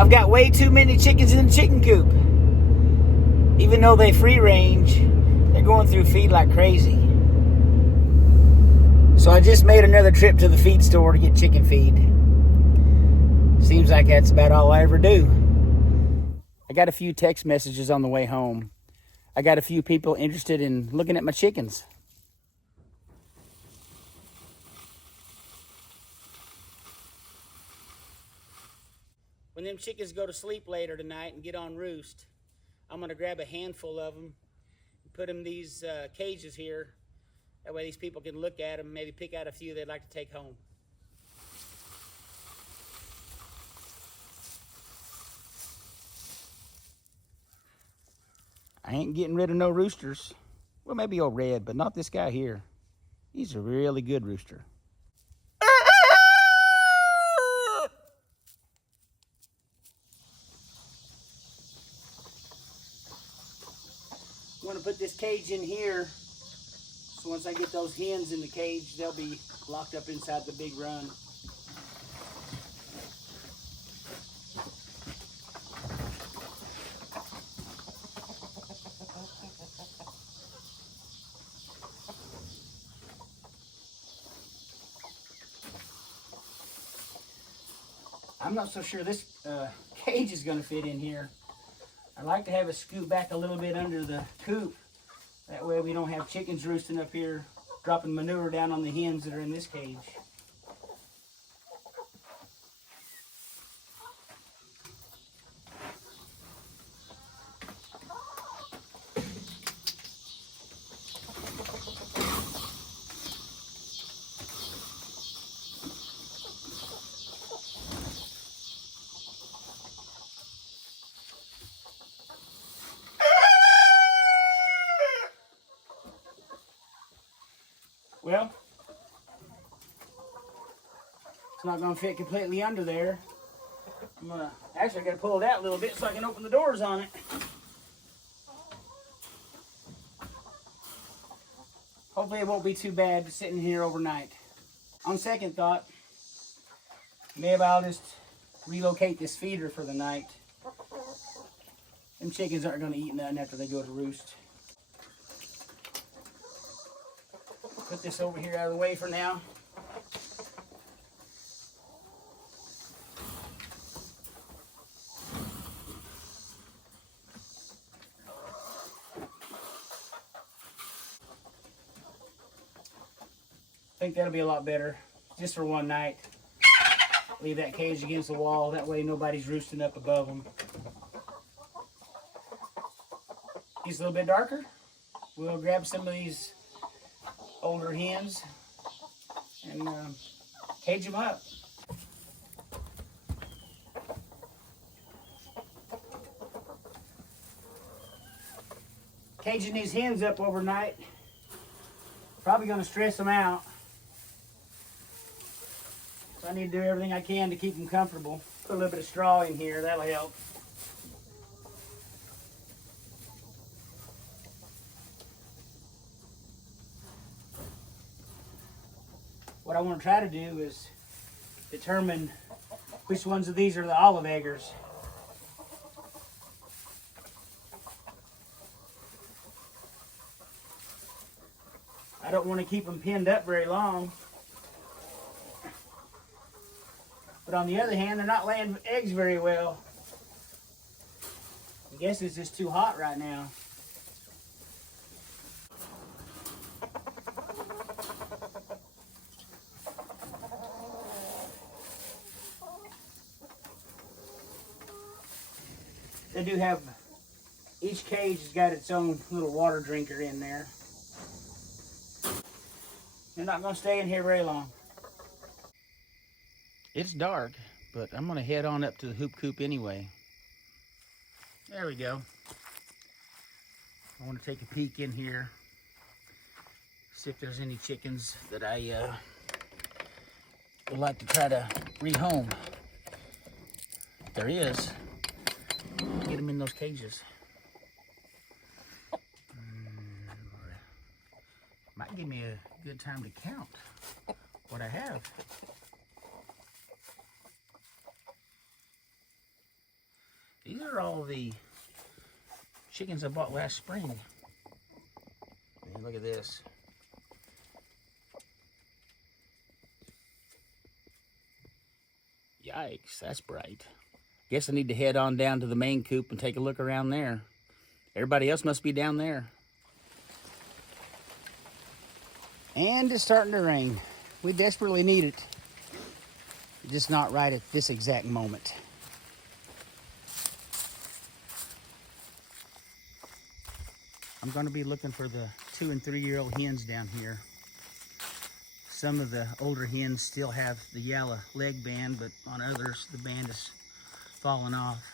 I've got way too many chickens in the chicken coop. Even though they free range, they're going through feed like crazy. So I just made another trip to the feed store to get chicken feed. Seems like that's about all I ever do. I got a few text messages on the way home. I got a few people interested in looking at my chickens. When them chickens go to sleep later tonight and get on roost, I'm gonna grab a handful of them and put them in these cages here. That way these people can look at them, maybe pick out a few they'd like to take home. I ain't getting rid of no roosters. Well, maybe old Red, but not this guy here. He's a really good rooster. I'm gonna put this cage in here, so once I get those hens in the cage, they'll be locked up inside the big run. I'm not so sure this cage is gonna fit in here. I like to have it scoot back a little bit under the coop. That way we don't have chickens roosting up here, dropping manure down on the hens that are in this cage. Well, it's not gonna fit completely under there. Actually I gotta pull it out a little bit so I can open the doors on it. Hopefully it won't be too bad sitting here overnight. On second thought, maybe I'll just relocate this feeder for the night. Them chickens aren't gonna eat nothing after they go to roost. Put this over here out of the way for now. I think that'll be a lot better, just for one night. Leave that cage against the wall, that way nobody's roosting up above them. Gets a little bit darker. We'll grab some of these older hens and cage them up. Caging these hens up overnight, probably gonna stress them out. So I need to do everything I can to keep them comfortable. Put a little bit of straw in here, that'll help. What I want to try to do is determine which ones of these are the olive eggers. I don't want to keep them pinned up very long. But on the other hand, they're not laying eggs very well. I guess it's just too hot right now. They do have, each cage has got its own little water drinker in there. They're not going to stay in here very long. It's dark, but I'm going to head on up to the hoop coop anyway. There we go. I want to take a peek in here, see if there's any chickens that I would like to try to rehome. If there is, get them in those cages. Might give me a good time to count what I have. These are all the chickens I bought last spring. Man, look at this. Yikes, that's bright. Guess I need to head on down to the main coop and take a look around there. Everybody else must be down there. And it's starting to rain. We desperately need it. Just not right at this exact moment. I'm going to be looking for the 2- and 3-year-old hens down here. Some of the older hens still have the yellow leg band, but on others the band is falling off.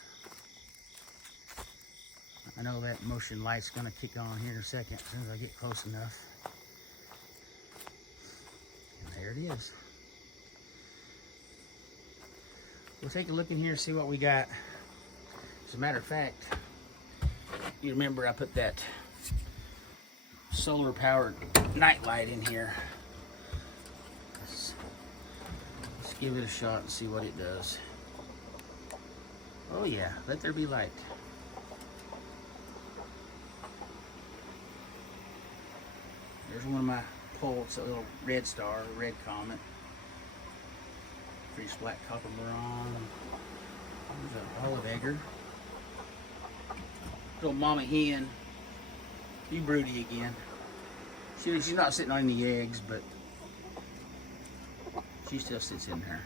I know that motion light's going to kick on here in a second as soon as I get close enough. And there it is. We'll take a look in here and see what we got. As a matter of fact, you remember I put that solar powered night light in here. Let's give it a shot and see what it does. Oh yeah, let there be light. There's one of my poles, a little red star, red comet. Pretty black copper maroon. There's an olive egger. Little mama hen. You broody again. She's not sitting on any eggs, but she still sits in there.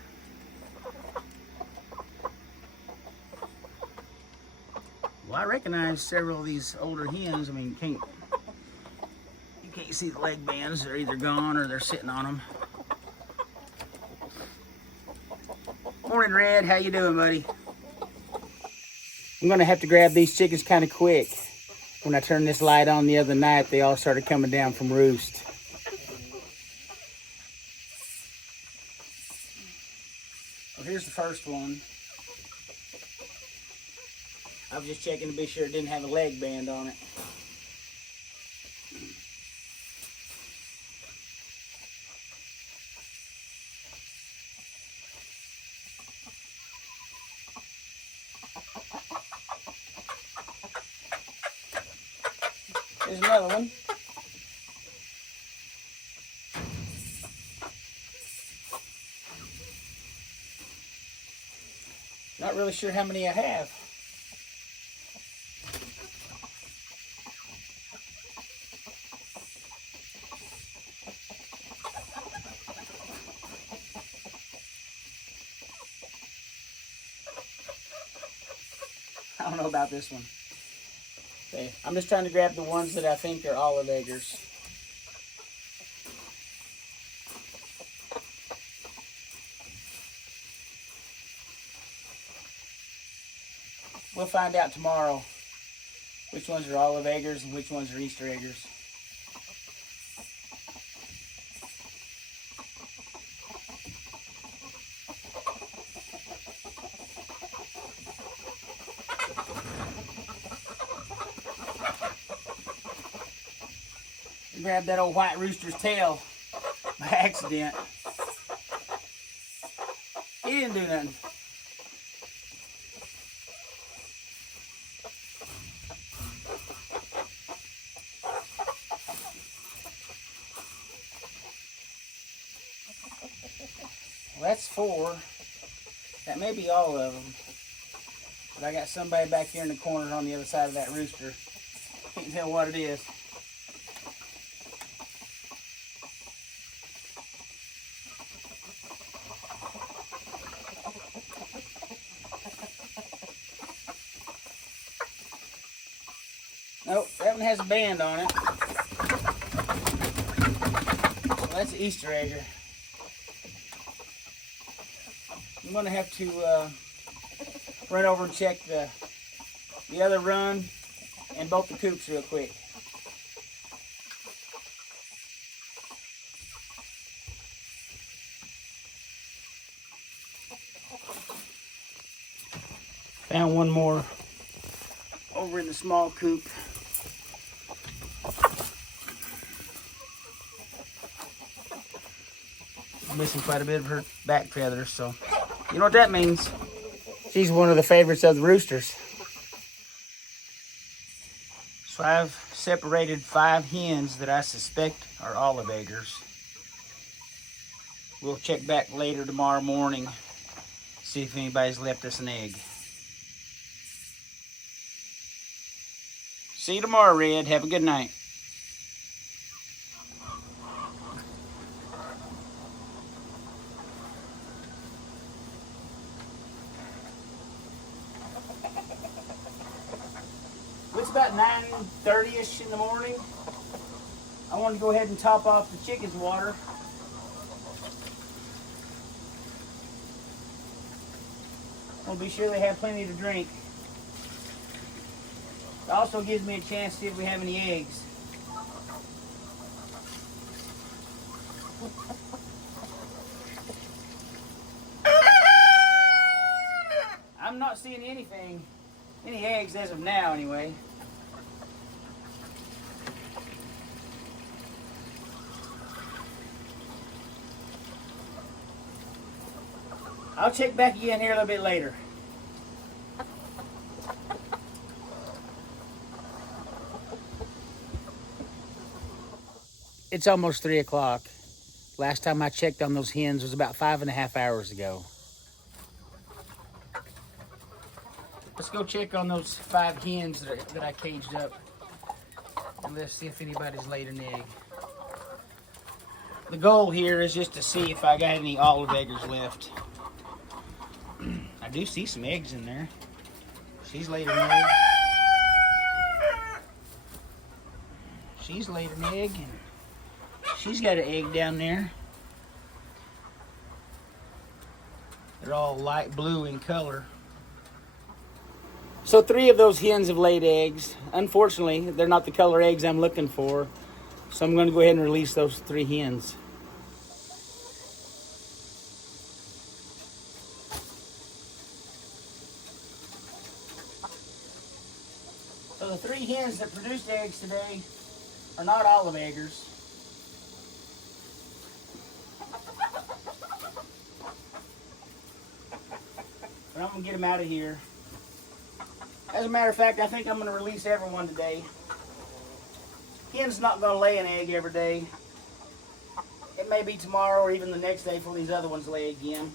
Well, I recognize several of these older hens. I mean, you can't see the leg bands. They're either gone or they're sitting on them. Morning, Red. How you doing, buddy? I'm gonna have to grab these chickens kind of quick. When I turned this light on the other night, they all started coming down from roost. Well, here's the first one. I was just checking to be sure it didn't have a leg band on it. There's another one. Not really sure how many I have. I don't know about this one. Okay, I'm just trying to grab the ones that I think are olive eggers. We'll find out tomorrow which ones are olive eggers and which ones are Easter eggers. Grabbed that old white rooster's tail by accident. He didn't do nothing. Well, that's 4. That may be all of them. But I got somebody back here in the corner on the other side of that rooster. Can't tell what it is. Nope, that one has a band on it. Well, that's an Easter egger. I'm gonna have to run over and check the other run and both the coops real quick. Found one more over in the small coop. I'm missing quite a bit of her back feathers, so you know what that means. She's one of the favorites of the roosters. So I've separated 5 hens that I suspect are olive eggers. We'll check back later tomorrow morning, see if anybody's left us an egg. See you tomorrow, Red. Have a good night. It's about 9:30ish in the morning. I wanted to go ahead and top off the chickens' water. I want to be sure they have plenty to drink. It also gives me a chance to see if we have any eggs. I'm not seeing any eggs as of now anyway. I'll check back again here a little bit later. It's almost 3 o'clock. Last time I checked on those hens was about 5.5 hours ago. Let's go check on those 5 hens that I caged up. And let's see if anybody's laid an egg. The goal here is just to see if I got any olive eggers left. I do see some eggs in there. She's laid an egg. She's laid an egg, and she's got an egg down there. They're all light blue in color. So 3 of those hens have laid eggs. Unfortunately, they're not the color eggs I'm looking for. So I'm going to go ahead and release those 3 hens. So the 3 hens that produced eggs today are not olive eggers. But I'm going to get them out of here. As a matter of fact, I think I'm going to release everyone today. Hen's not going to lay an egg every day. It may be tomorrow or even the next day before these other ones lay again.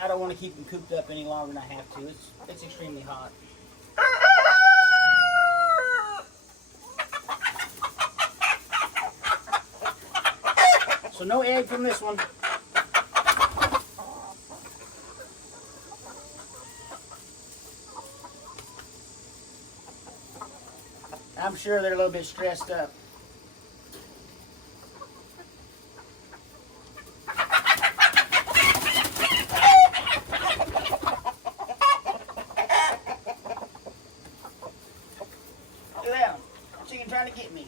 I don't want to keep them cooped up any longer than I have to. It's extremely hot. So no egg from this one. I'm sure they're a little bit stressed up. Look at that one. Chicken trying to get me.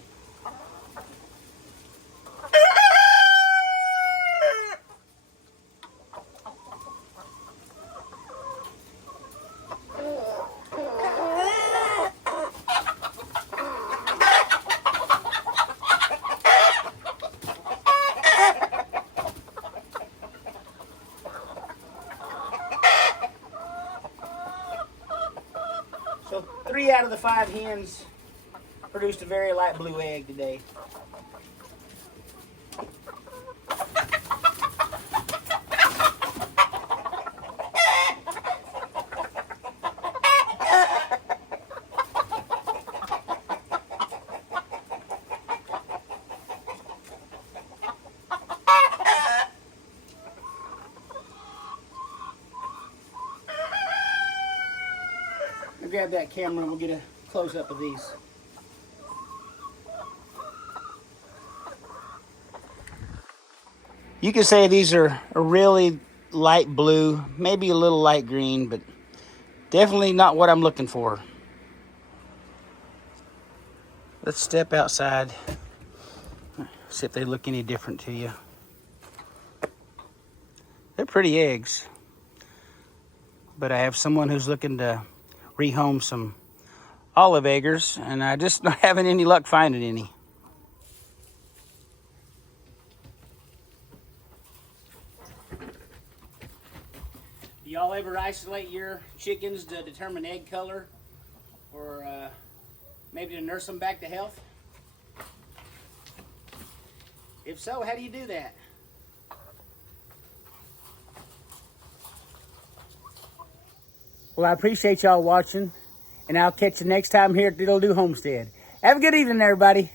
So 3 out of the 5 hens produced a very light blue egg today. I'll grab that camera and we'll get a close-up of these. You could say these are a really light blue, maybe a little light green, but definitely not what I'm looking for. Let's step outside, see if they look any different to you. They're pretty eggs, but I have someone who's looking to rehome some olive eggers, and I just not having any luck finding any. Do y'all ever isolate your chickens to determine egg color? Or Maybe to nurse them back to health? If so, how do you do that? Well, I appreciate y'all watching, and I'll catch you next time here at Diddle Do Homestead. Have a good evening, everybody.